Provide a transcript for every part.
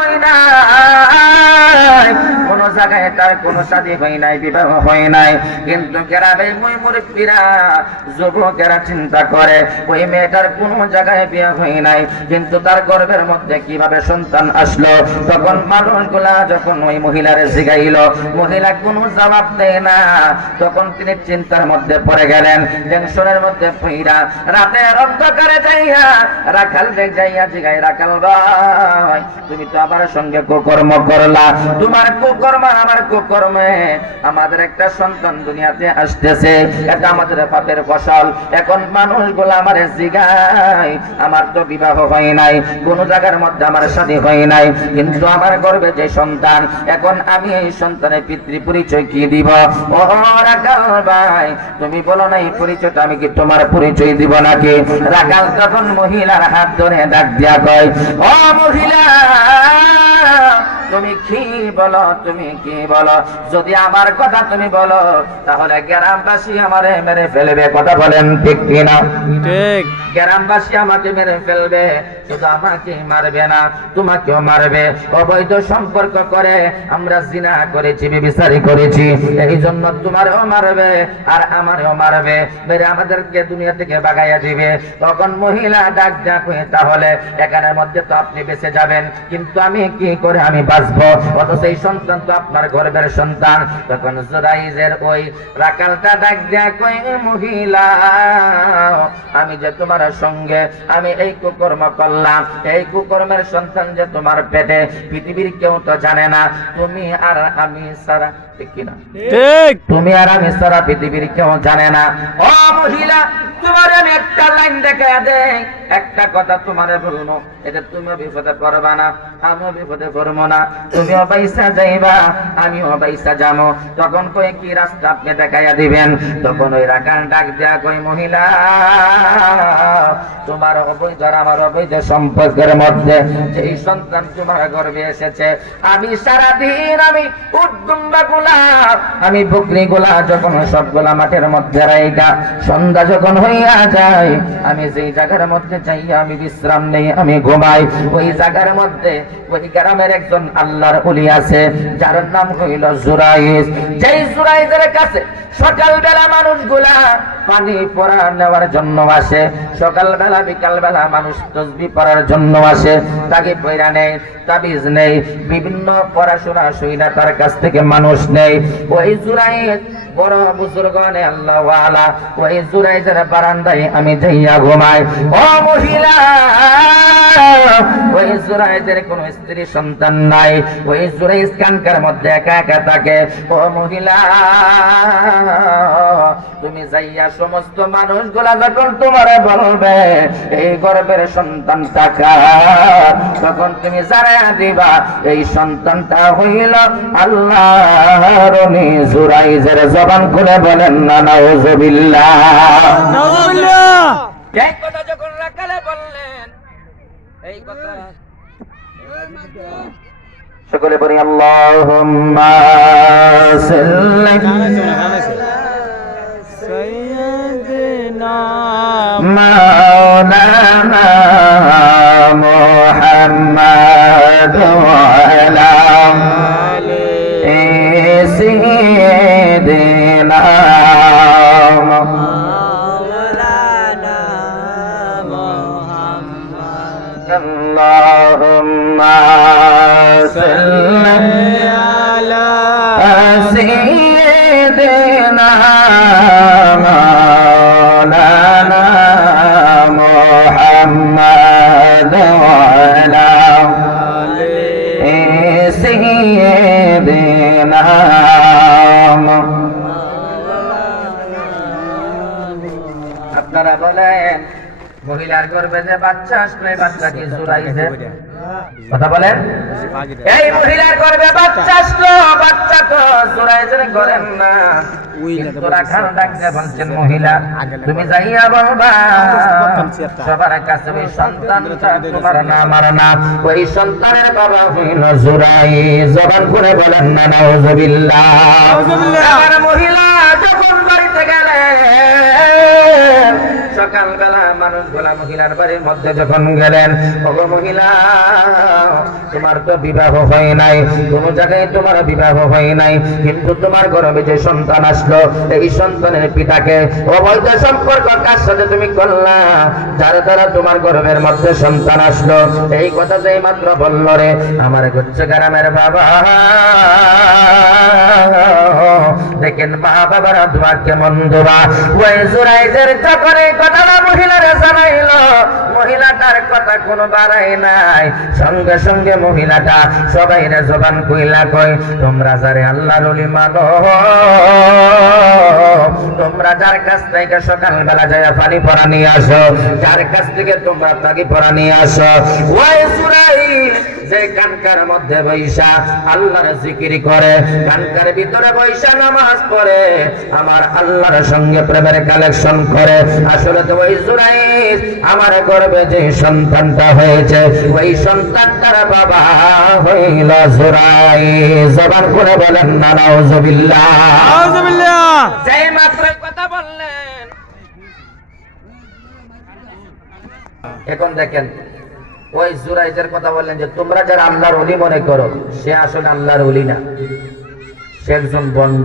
হয় না। জায়গায় তার কোন শাদী হয় নাই, বিবাহ হয় নাই। কিন্তু গ্রামে মই মুরব্বীরা, যুবকেরা চিন্তা করে, ওই মেয়েটার কোন জায়গায় বিয়ে হয় নাই। কিন্তু তার গর্ভের মধ্যে কীভাবে সন্তান আসলো? তখন মানুষগুলা যখন ওই মহিলার জিগাইল, মহিলা কোনো জবাব দেয় না। তখন তিনি চিন্তার মধ্যে পড়ে গেলেন, টেনশনের মধ্যে পইরা রাতের অন্ধকারে যাইয়া রাখাল দেখ যাইয়া জিগাই রাখাল ভাই, তুমি তো আমার সঙ্গে কুকর্ম করলা। তোমার কুকর্ম আর আমার কুকর্মে আমাদের একটা সন্তান দুনিয়াতে আসতেছে, এটা আমাদের পাপের ফসল। এখন মানুষগুলো আমার জিগাই আমার তো বিবাহ হয় নাই, কোন জায়গার মধ্যে আমার সাথে হয় নাই, কিন্তু আমার গর্বে যে সন্তান, এখন আমি এই সন্তানের পিতৃ পরিচয় কি দিব? ও রাখাল ভাই, তুমি বলো না এই পরিচয়টা আমি কি তোমার পরিচয় দিব নাকি? রাখাল তখন মহিলার হাত ধরে ডাক দিয়া কয়, ও মহিলা তুমি কি বলো তুমি কি বলো? যদি আমার কথা তুমি বলো তাহলে গ্রামবাসী আমারে মেরে ফেলবে। কথা বলেন ঠিক কিনা? ঠিক। গ্রামবাসী আমাকে মেরে ফেলবে শুধু আমাকে মারবে না তোমাকেও মারবে। অবৈধ সম্পর্ক করে আমরা জিনা করেছি বিবিচারি করেছি এই জন্য তোমারও মারবে আর আমারও মারবে। মেরে আমাদেরকে দুনিয়া থেকে বাগাইয়া দিবে। তখন মহিলা ডাক ডাক তাহলে এখানের মধ্যে তো আপনি বেঁচে যাবেন কিন্তু আমি কি করে আমি বাঁচবো অথচ এই সন্তান তো আপনার গর্বের সন্তান। তখন জোরাইজের ওই রাকালটা ডাক দেয়া কই মহিলা আমি যে তোমার সঙ্গে আমি এই কুকর্ম করলাম। এই কুকর্মের সন্তান যে তোমার পেটে পৃথিবীর কেউ তো জানে না। তুমি আর আমি সারা তুমি আর আমি সারা পৃথিবীর কেউ জানে না। ও মহিলা তোমার আমি একটা লাইন দেখা দেই। একটা কথা তোমারে বলব, এটা তুমিও বিপদে পড়বা না, আমিও বিপদে পড়ব না। তুমিও পয়সা যাইবা, আমিও পয়সা যাব তখন কই কি রাস্তা আপনি দেখাইয়া দিবেন? তখন ওই রাখান ডাক দেয়া কই মহিলা, তোমার অবৈধ আমার অবৈধ সম্পর্কের মধ্যে যেই সন্তান তোমার গর্বে এসেছে, আমি সারাদিন আমি উদ্দুম্বা গুলা আমি বকরি গুলা যখন সবগুলা মাঠের মধ্যে রাইগা, সন্ধ্যা যখন হইয়া যায়, আমি যেই জায়গার মধ্যে যাই আমি বিশ্রাম নেই, আমি ঘুমাই। ওই জায়গার মধ্যে ওই গ্রামের একজন আল্লাহর উলি আছে, যার নাম হইল জুরাইজ যেই জুরাইজের কাছে সকালবেলা মানুষগুলা পানি পড়া নেওয়ার জন্য আসে, সকালবেলা, বিকালবেলা মানুষ তসবি পড়ার জন্য আসে, তাকে পয়রা নেই, তাবিজ নেই, বিভিন্ন পড়াশোনা সইনা তার কাছ থেকে মানুষ নেই। ওই জুরাইজ বড় বুজুর্গনে আল্লাহ ওই জুরাইজের বারান্দায় আমি যাইয়া ঘুমাই। ও মহিলা। ওই সন্তান তুমি যাইয়া সমস্ত মানুষগুলা যখন তোমারে বলবে, এই গর্বের সন্তান তখন তুমি জানা দিবা, এই সন্তানটা হইল আল্লাহর জুরাইজের জবান খুলে বলেন, না নাউজুবিল্লাহ। এই কথা যখন রাখালে বললেন এই কথা সকলে বলি اللهم صل على سيدنا مولانا محمد وعلى سيدنا আপনারা বলেন মহিলার গর্ভে যে বাচ্চা আসবে বাচ্চা কি কথা বলেন? এই মহিলার গর্ভে বাচ্চা আসলো বাচ্চা তো জোরাইজের করেন না। মহিলা তুমি যাইয়া বলবা সবার কাছে ওই সন্তানটা তোমার না আমার না। ওই সন্তানের বাবা হইল জোরাই। জবান করে বলেন না নাউজুবিল্লাহ। মহিলা সকালবেলা মানুষগুলা মহিলার বাড়ির মধ্যে যখন গেলেন, ওগো মহিলা, তোমার তো বিবাহ হয় নাই। কোন জায়গায় তোমার বিবাহ হয় নাই। কিন্তু তোমার গর্ভে যে সন্তান আসলো, এই সন্তানের পিতাকে অবৈধ সম্পর্ক কার সাথে তুমি করলা? যার দ্বারা তোমার গর্ভের মধ্যে সন্তান আসলো? এই কথা যে মাত্র বলল রে, আমার গুচ্ছ গ্রামের বাবা। দেখেন মা বাবার দোয়া কেমন দোয়া। ওই জুরাইজের যখন কথাটা মহিলারে জানাইলো। মহিলাটার কথা কোনো বাড়াই নাই। সঙ্গে সঙ্গে মহিলাটা সবাই রে জবান কইলা কই তোমরা যারে আল্লাহর ওলি মানো, তোমরা যার কাছ থেকে সকালবেলা যায় পানি পরা নিয়ে আসো, যার কাছ থেকে তোমরা তাকে পরা নিয়ে আসো। ওই জুরাই যে কানকার মধ্যে বৈশা আল্লাহর জিকির করে কানকার ভিতরে বৈশা নামাজ পড়ে আমার আল্লাহর সঙ্গে প্রেমের কালেকশন করে। আসলে তো ওই জুরাইজ আমার গর্বে যে সন্তানটা হয়েছে ওই সন্তানটার বাবা হইল জুরাই জবান করে বলেন না নাউজুবিল্লাহ আউযুবিল্লাহ যেই মাত্র কথা বললেন। এখন দেখেন ওই জুরাইজের কথা বললেন যে তোমরা যারা আল্লাহর অলি মনে করো সে আসলে আল্লাহর অলি না। সে একজন বন্ড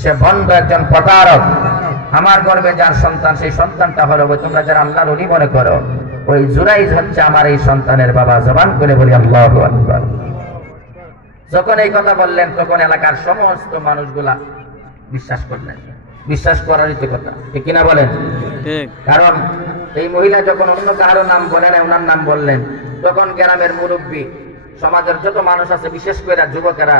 সে বন্ড একজন প্রতারক। আমার গর্বে যার সন্তান সেই সন্তানটা হলো তোমরা যারা আল্লাহর অলি মনে করো ওই জুরাইজ হচ্ছে আমার এই সন্তানের বাবা। জবান করে বলি আল্লাহ আকবার। যখন এই কথা বললেন তখন এলাকার সমস্ত মানুষগুলা বিশ্বাস করলেন। বিশ্বাস করারই তো কথা। ঠিক কিনা বলেন? কারণ এই মহিলা যখন অন্য কারও নাম বলেন ওনার নাম বললেন। তখন গ্রামের মুরব্বী সমাজের যত মানুষ আছে বিশেষ করে যুবকেরা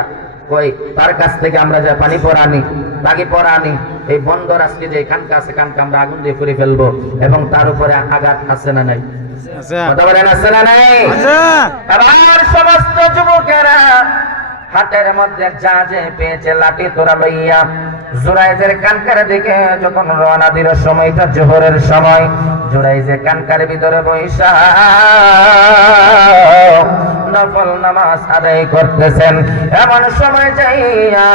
কই তার কাছ থেকে আমরা যা পানি পরা আনি বাগি পরা আনি এই বন্ধ আজকে যে কানকা আছে কানকা আমরা আগুন দিয়ে ফুরে ফেলব এবং তার উপরে আঘাত আছে না নাই? আচ্ছা। কথা বলেন আছে না নাই? আচ্ছা। সমস্ত যুবকেরা হাতের মধ্যে যা যে পেয়েছে লাঠি তোরা লইয়া জুরাইজের কানকার দিকে যখন রওনা দিল সময়টা জোহরের সময়, জুরাইজে কানকার ভিতরে বৈশা, নফল নামাজ আদায় করতেছেন। এমন সময় যাইয়া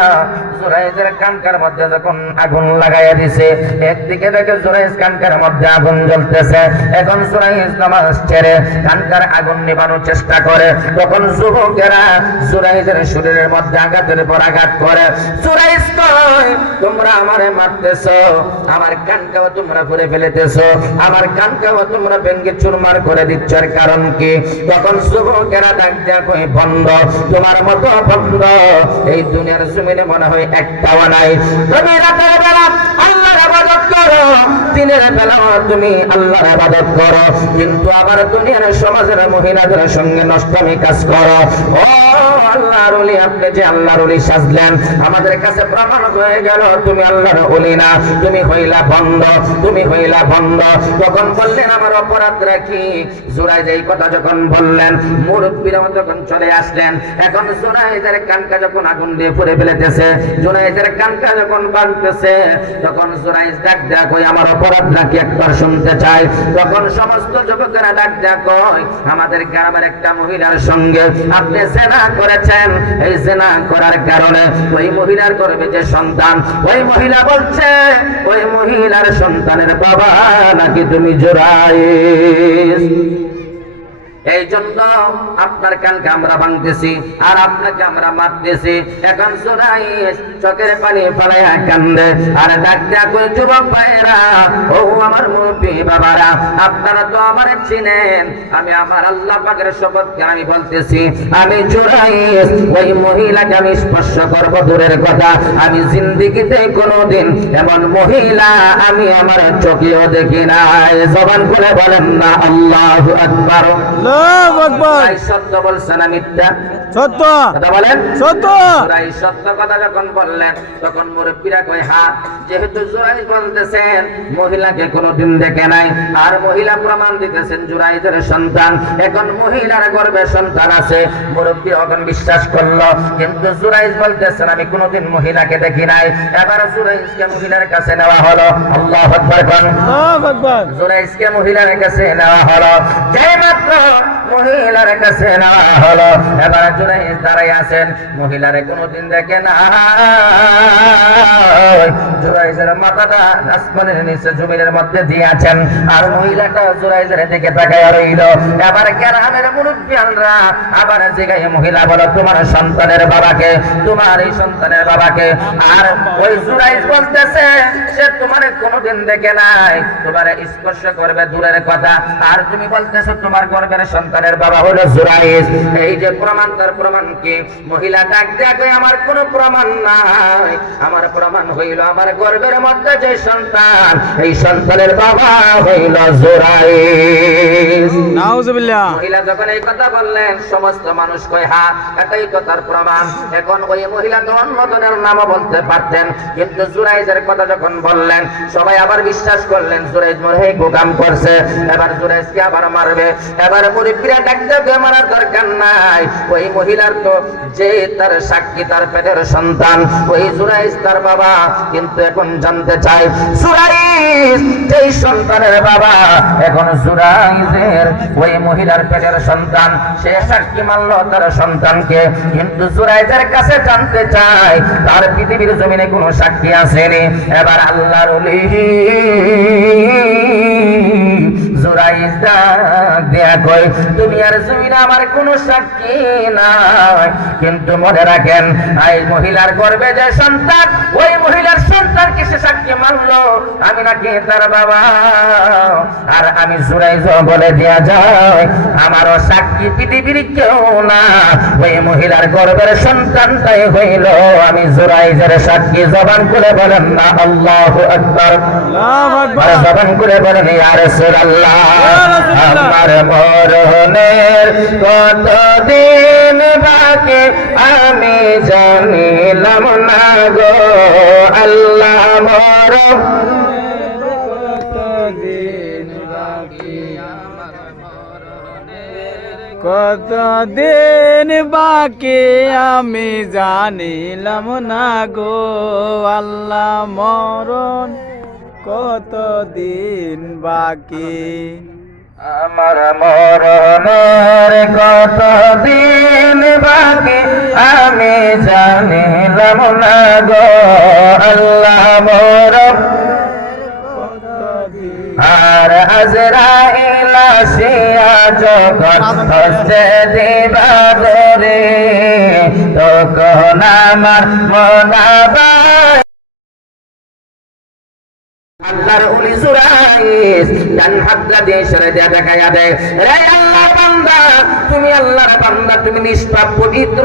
জুরাইজের কানকার মধ্যে যখন আগুন লাগাইয়া দিছে, একদিকে দেখে জুরাইজ কানকার মধ্যে আগুন জ্বলতেছে। এখন জুরাইজ নামাজ ছেড়ে কানকার আগুন নিবানোর চেষ্টা করে। তখন যুবকেরা জুরাইজের শরীরের মধ্যে আঘাতের পর আঘাত করে। জুরাইজ কয় তোমরা আমারে মারতেছ, আমার কানকাও তোমরা করে ফেলেতেছ, আমার কানকাও তোমরা ভেঙ্গে চুরমার করে দিচ্ছ। এর কারণ কি? তখন যুবকেরা ডাক কই বন্ধ, তোমার মতো বন্ধ। এই দুনিয়ার জমিনে মনে হয় একটাও নাই। তুমি রাতের বেলা আল্লাহর আবাদত করো, দিনের বেলা তুমি আল্লাহর আবাদত করো। কিন্তু আবার দুনিয়ার সমাজের মহিলাদের সঙ্গে নষ্টমী কাজ করো। ও আল্লাহর ওলি, আপনি যে আল্লাহর ওলি সাজলেন, আমাদের কাছে প্রমাণ হয়ে গেল, তুমি আল্লাহর ওলি না, তুমি হইলা বন্ধ, তুমি হইলা বন্ধ। তখন বললেন, আমার অপরাধ রাখি জোড়াই যেই কথা যখন বললেন মুরব্বীরা যখন চলে আসলেন। এখন জোনাইদের কানকা যখন আগুন দিয়ে পুড়ে ফেলেতেছে জোনাইদের কানকা যখন বাঁধতেছে, তখন জোনাইজ ডাক দেয়া কই আমার অপরাধ নাকি একবার শুনতে চাই তখন সমস্ত যুবকেরা ডাক দেয়া কই আমাদের গ্রামের একটা মহিলার সঙ্গে আপনি জেনা করেছেন, এই জেনা করার কারণে ওই মহিলার গর্ভে যে সন্তান, ওই মহিলা বলছে, ওই মহিলার সন্তানের বাবা নাকি তুমি জোড়াই এই জন্য আপনার কানকে আমরা ভাঙতেছি, আর আপনাকে আমরা মারতেছি। এখন শোনাই চোখের পানি ফালাইয়া কান্দে, আর ডাক দেয়া কই যুবক ভাইরা ও আমার মুরব্বী বাবারা, আপনারা তো আমার চিনেন, আমি আমার আল্লাহ পাকের শপথকে আমি বলতেছি, আমি জোড়াই ওই মহিলাকে আমি স্পর্শ করব দূরের কথা, আমি জিন্দিগিতে কোনোদিন এমন মহিলা আমি আমার চোখেও দেখি নাই। জবান করে বলেন না, আল্লাহু আকবার। আল্লাহু আকবার। সত্য বলছেন মিথ্যা। সত্য। কথা বলেন। সত্য। জোরাই সত্য কথা যখন বললেন তখন মুরব্বীরা কয় যেহেতু জোরাই বলতেছেন মহিলাকে কোনোদিন দেখে নাই। আর মহিলা প্রমাণ দিতেছেন জোরাইদের সন্তান। এখন মহিলার গর্ভে সন্তান আছে। মুরব্বী এখন বিশ্বাস করল। কিন্তু জুরাইজ বলতেছেন আমি কোনোদিন মহিলাকে দেখি নাই। এবার জুরাইজকে মহিলার কাছে নেওয়া হলো। আল্লাহ আকবার কোন। আল্লাহু আকবার। জোরাইজকে মহিলার কাছে নেওয়া হলো। যেই মাত্র মহিলার কাছে নেওয়া হলো। এবার জুরাই দাঁড়াই আছেন। মহিলারে কোনোদিন দেখে না। জুরাইজের মাথাটা আসমানের নিচে জমিনের মধ্যে আর মহিলাটা জুরাইজের দিকে তাকায় রইল। এবার আবার জিগাই মহিলা, বলো তোমার সন্তানের বাবাকে, তোমার এই সন্তানের বাবাকে। আর ওই জুরাইজ বলতেছে, সে তোমার কোনোদিন দেখে নাই। তোমার স্পর্শ করবে দূরের কথা। আর তুমি বলতেছো তোমার গর্বের সন্তানের বাবা হলো জুরাইজ এই যে প্রমাণ তার প্রমাণ কি? মহিলা ডাক দেখে আমার কোনো প্রমাণ নাই। আমার প্রমাণ হইল আমার গর্বের মধ্যে যে সন্তান। এই সন্তানের বাবা হইল জুরাইজ নাউজুবিল্লাহ। মহিলা যখন এই কথা বললেন সমস্ত মানুষ কয় হা এটাই কথার প্রমাণ। এখন ওই মহিলা তো অন্য জনের নামও বলতে পারতেন কিন্তু জুরাইজের কথা যখন বললেন সবাই আবার বিশ্বাস করলেন জুরাইজ মনে গোকাম করছে। এবার জুরাইজকে আবার মারবে। এবার মুরব্বীরা ডাকতে হবে মারার দরকার নাই। ওই মহিলার তো যে তার সাক্ষী, তার পেটের সন্তান, ওই জুরাইজ তার বাবা, কিন্তু এখন জানতে চাই জুরাইজ যেই সন্তানের বাবা, এখন জুরাইজের ওই মহিলার পেটের সন্তান, সে সাক্ষী মানল তার সন্তানকে, কিন্তু জুরাইজের কাছে জানতে চাই তার পৃথিবীর জমিনে কোনো সাক্ষী আসেনি। এবার আল্লাহর ওলি দেয়া কই দুনিয়ার জমিনে আমার কোনো সাক্ষী নাই। কিন্তু মনে রাখেন এই মহিলার গর্বে যে সন্তান ওই মহিলার সন্তানকে সে সাক্ষী মানলো। আমি নাকি তার বাবা। আর আমি জুরাইজ বলে দেয়া যায় আমারও সাক্ষী পৃথিবীর কেউ না। ওই মহিলার গর্বের সন্তানটাই হইল। আমি জুরাইজের সাক্ষী জবান করে বলেন না আল্লাহ আকবার। আল্লাহু জবান করে বলেন ইয়া রাসূলুল্লাহ। আমার মরণের কতদিন বাকি আমি জানিলাম না গো। আল্লাহ মর। কত দিন বাকি আমি জানিলাম না গো। আল্লাহ মরণ কত দিন বাকি? আমার মরণের কত দিন বাকি? আমি জানিলাম না গো আল্লাহ মর আর আজরাইল আসিয়া যখন হচ্ছে দিবাদরে তখন আমার মনাবাই আল্লাহর উলি সুরাইস ডান হাতটা দিয়ে সরে দেয়া দেখাইয়া দেয়। রে আল্লাহ বান্দা তুমি আল্লাহর বান্দা তুমি নিষ্পাপ পবিত্র।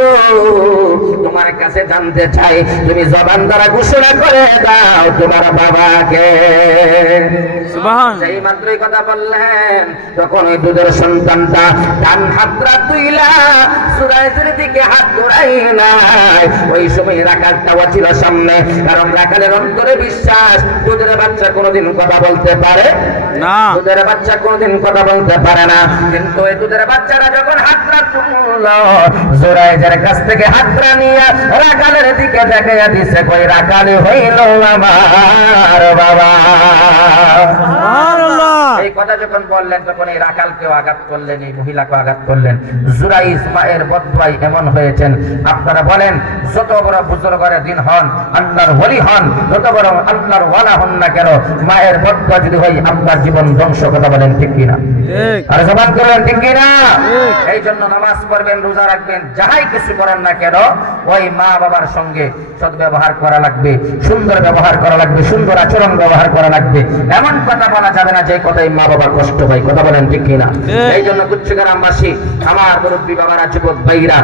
তোমার কাছে জানতে চাই তুমি জবান দ্বারা ঘোষণা করে দাও তোমার বাবাকে। সুবহান। সেই মাত্রই কথা বললেন তখন ওই দুধের সন্তানটা ডান হাতটা তুইলা সুরাইজের দিকে হাত ঘোরাই নাই। ওই সময় রাখালটা ছিল সামনে কারণ রাখালের অন্তরে বিশ্বাস দুধের বাচ্চা কোনোদিন কথা বলতে পারে না। দুধের বাচ্চা কোনোদিন কথা বলতে পারে না। কিন্তু এই দুধের বাচ্চারা যখন তুললো জোরাইজের কাছ থেকে হাতটা নিয়ে রাখালের দিকে দিছে কই রাখালি হইল আমার বাবা। এই কথা যখন বললেন তখন এই রাখালকেও আঘাত করলেন এই মহিলাকে আঘাত করলেন। জুরাই ইসমায়ের বদবাই এমন হয়েছেন আপনারা বলেন যত বড় বুজুর্গের দিন হন আল্লাহর ওলি হন যত বড় আল্লাহর ওয়ালা হন না কেন মায়ের বদবা যদি হয় আপনার জীবন ধ্বংস কথা বলেন ঠিক কিনা? আর জবান করবেন ঠিক কিনা? এই জন্য নামাজ পড়বেন রোজা রাখবেন যাহাই কিছু করেন না কেন ওই মা বাবার সঙ্গে সদ্ব্যবহার করা লাগবে সুন্দর ব্যবহার করা লাগবে সুন্দর আচরণ ব্যবহার করা লাগবে। এমন কথা বলা যাবে না যে কথাই মা বাবা কষ্ট হয় কথা বলেন ঠিক কিনা? এই জন্য কুচ্চগ্রামবাসী আমার মুরব্বী বাবারা যুবক ভাইরা